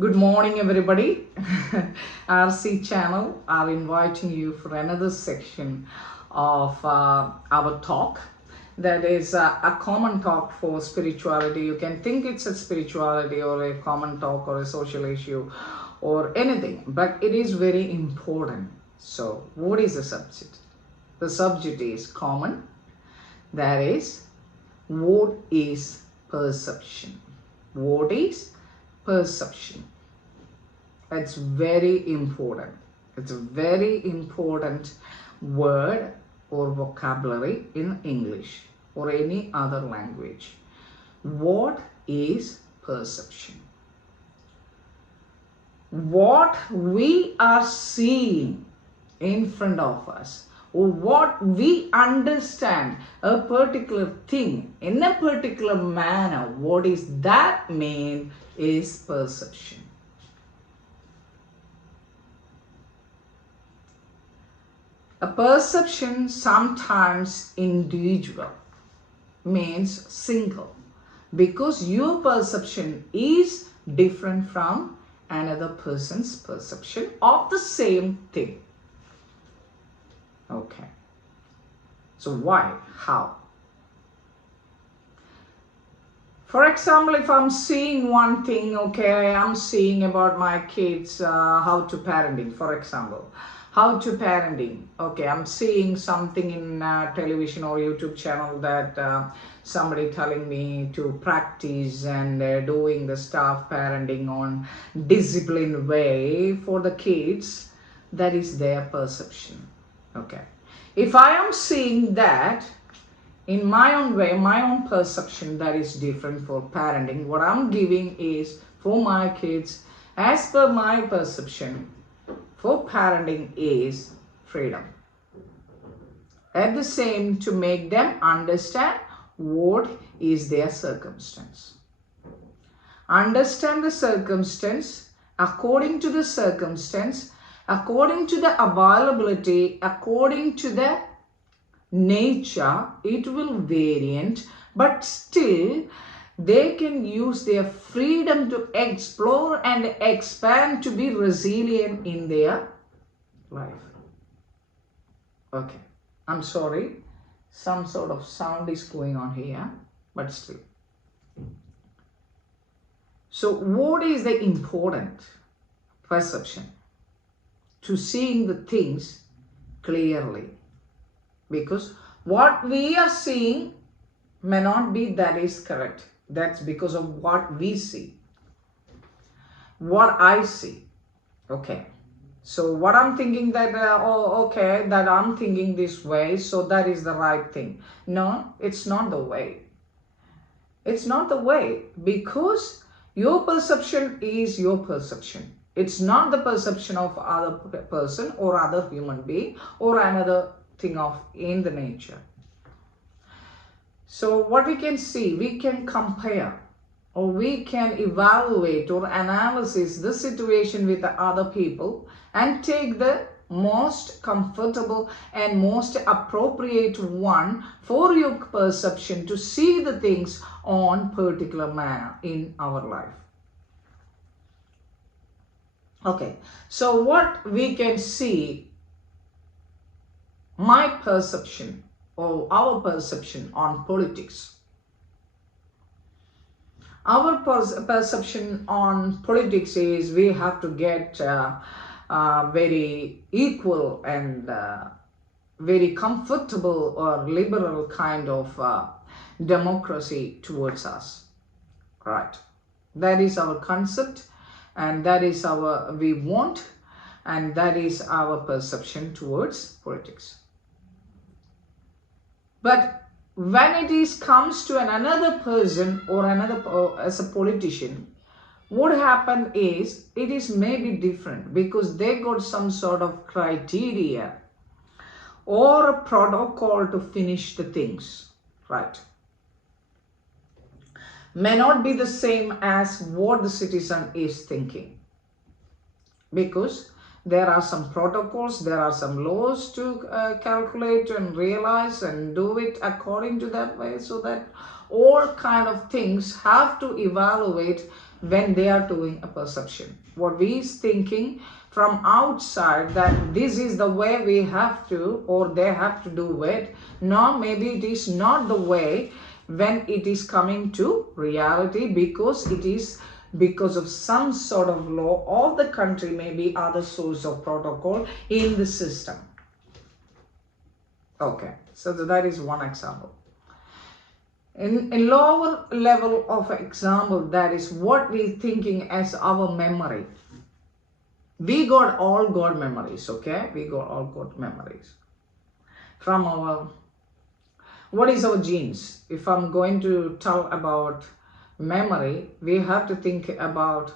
Good morning, everybody. RC channel are inviting you for another section of our talk. That is a common talk for spirituality. You can think it's a spirituality or a common talk or a social issue or anything, but it is very important. So, what is the subject? The subject is common. That is, what is perception? What is perception? It's very important. It's a very important word or vocabulary in English or any other language. What is perception? What we are seeing in front of us, or what we understand a particular thing in a particular manner, what is that mean is perception. A perception, sometimes individual, means single, because your perception is different from another person's perception of the same thing. Okay. So why? How? For example, if I'm seeing one thing, okay, I'm seeing about my kids, how to parenting, for example. How to parenting. Okay, I'm seeing something in television or YouTube channel that somebody telling me to practice and doing the stuff parenting on disciplined way for the kids. That is their perception. Okay. If I am seeing that in my own way, my own perception, that is different for parenting. What I'm giving is for my kids, as per my perception, for parenting is freedom. At the same, to make them understand what is their circumstance. Understand the circumstance, according to the circumstance, according to the availability, according to the nature, it will variant, but still they can use their freedom to explore and expand, to be resilient in their life. Okay, I'm sorry, some sort of sound is going on here, but still. So what is the important perception? To seeing the things clearly, because what we are seeing may not be that is correct. That's because of what we see, what I see. Okay, so what I'm thinking that that I'm thinking this way, so that is the right thing. No, it's not the way. It's not the way, because your perception is your perception. It's not the perception of other person or other human being or another thing of in the nature. So what we can see, we can compare or we can evaluate or analyze the situation with the other people and take the most comfortable and most appropriate one for your perception to see the things on particular manner in our life. Okay, so what we can see, my perception or our perception on politics. Our perception on politics is we have to get very equal and very comfortable or liberal kind of democracy towards us. Right. That is our concept, and that is our we want, and that is our perception towards politics. But when it comes to another person or another as a politician, what happened is it is maybe different, because they got some sort of criteria or a protocol to finish the things, right? May not be the same as what the citizen is thinking, because there are some protocols, there are some laws to calculate and realize and do it according to that way, so that all kind of things have to evaluate when they are doing a perception. What we is thinking from outside that this is the way we have to or they have to do it. No, maybe it is not the way when it is coming to reality, because it is because of some sort of law of the country, maybe other source of protocol in the system. Okay, so that is one example. In a lower level of example, that is what we thinking as our memory. We all got memories, okay? We all got memories from our, what is our genes? If I'm going to tell about memory, we have to think about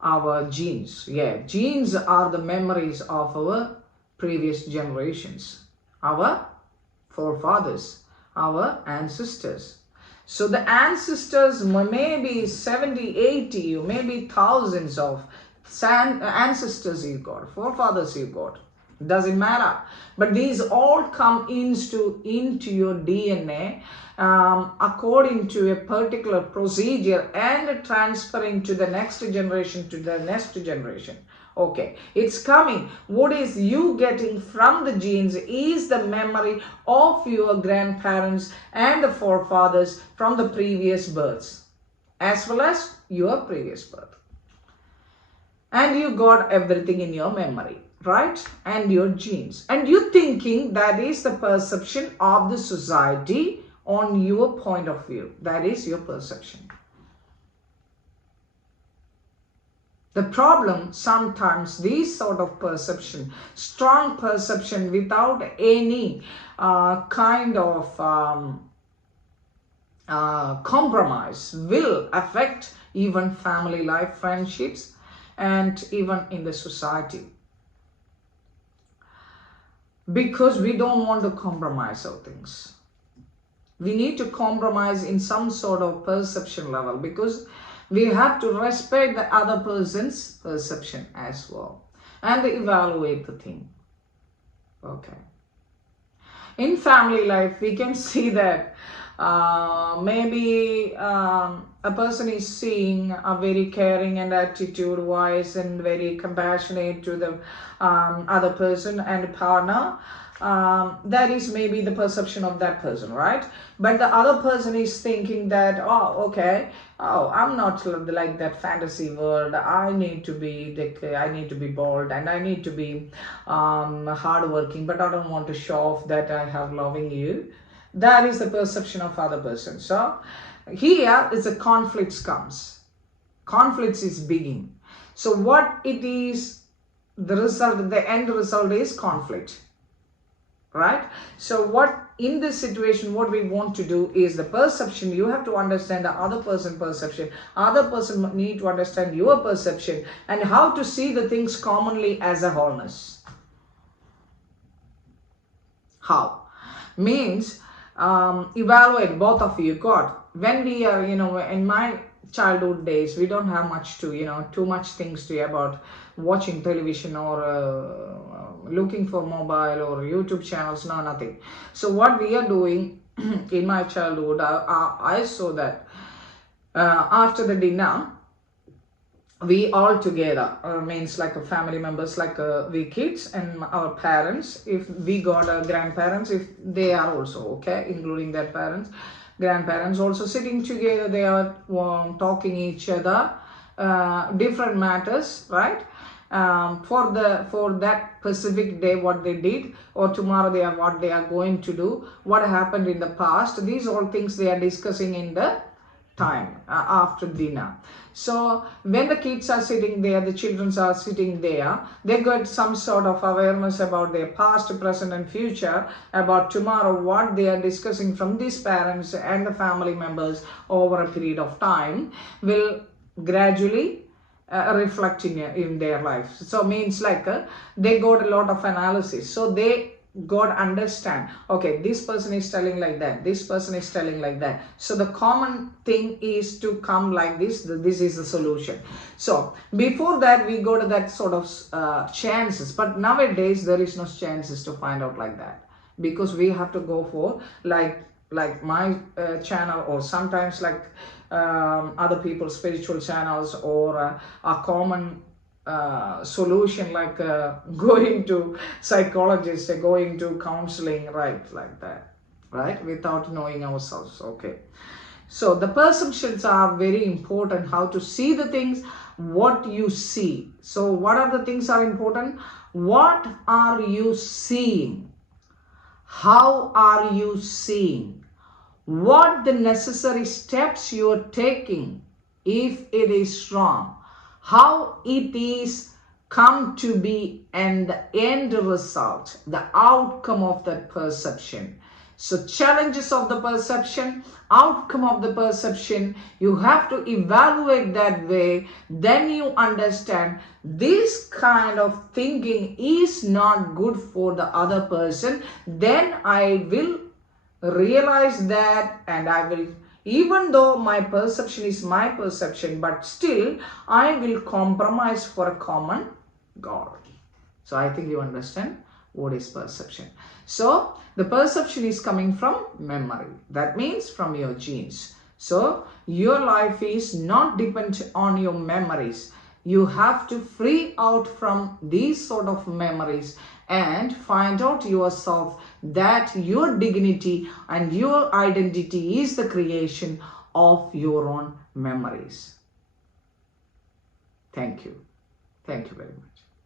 our genes. Yeah, genes are the memories of our previous generations, our forefathers, our ancestors. So the ancestors, maybe 70, 80, maybe thousands of ancestors you got, forefathers you got. Doesn't matter. But these all come into your DNA according to a particular procedure and transferring to the next generation, to the next generation. Okay, it's coming. What is you getting from the genes is the memory of your grandparents and the forefathers from the previous births, as well as your previous birth. And you got everything in your memory, right? And your genes. And you thinking that is the perception of the society on your point of view. That is your perception. The problem sometimes these sort of perception, strong perception without any kind of compromise will affect even family life, friendships, and even in the society. Because we don't want to compromise our things. We need to compromise in some sort of perception level, because we have to respect the other person's perception as well and evaluate the thing. Okay. In family life, we can see that maybe a person is seeing a very caring and attitude wise and very compassionate to the other person and partner. That is maybe the perception of that person, right? But the other person is thinking that, oh, okay, I'm not like that fantasy world. I need to be bold, and I need to be hardworking, but I don't want to show off that I have loving you. That is the perception of other person. So here is a conflict comes. Conflicts is beginning. So what it is, the result, the end result is conflict. Right? So what in this situation, what we want to do is the perception. You have to understand the other person perception. Other person need to understand your perception and how to see the things commonly as a wholeness. How? Means evaluate both of you. God, when we are, in my childhood days, we don't have much to, too much things to about watching television or looking for mobile or YouTube channels, no, nothing. So what we are doing in my childhood, I saw that after the dinner, we all together, means like a family members, like we kids and our parents, if we got grandparents, if they are also okay, including their parents, grandparents also sitting together, they are talking each other different matters, right? For that specific day, what they did, or tomorrow what they are going to do, what happened in the past. These all things they are discussing in the time after dinner. So when the kids are sitting there, the children are sitting there, they got some sort of awareness about their past, present and future, about tomorrow, what they are discussing from these parents and the family members over a period of time will gradually reflect in their life. So means like they got a lot of analysis. So they got understand, okay, this person is telling like that, this person is telling like that. So the common thing is to come like this. This is the solution. So before that, we go to that sort of chances. But nowadays, there is no chances to find out like that, because we have to go for like like my channel, or sometimes like other people's spiritual channels, or a common solution like going to psychologist, going to counseling, right, like that, right, without knowing ourselves. Okay, so the perceptions are very important, how to see the things, what you see. So what are the things are important? What are you seeing? How are you seeing? What the necessary steps you are taking if it is wrong? How it is come to be, and the end result, the outcome of that perception. So challenges of the perception, outcome of the perception, you have to evaluate that way. Then you understand this kind of thinking is not good for the other person. Then I will realize that, and I will, even though my perception is my perception, but still I will compromise for a common goal. So I think you understand what is perception. So the perception is coming from memory, that means from your genes. So your life is not dependent on your memories. You have to free out from these sort of memories and find out yourself that your dignity and your identity is the creation of your own memories. Thank you. Thank you very much.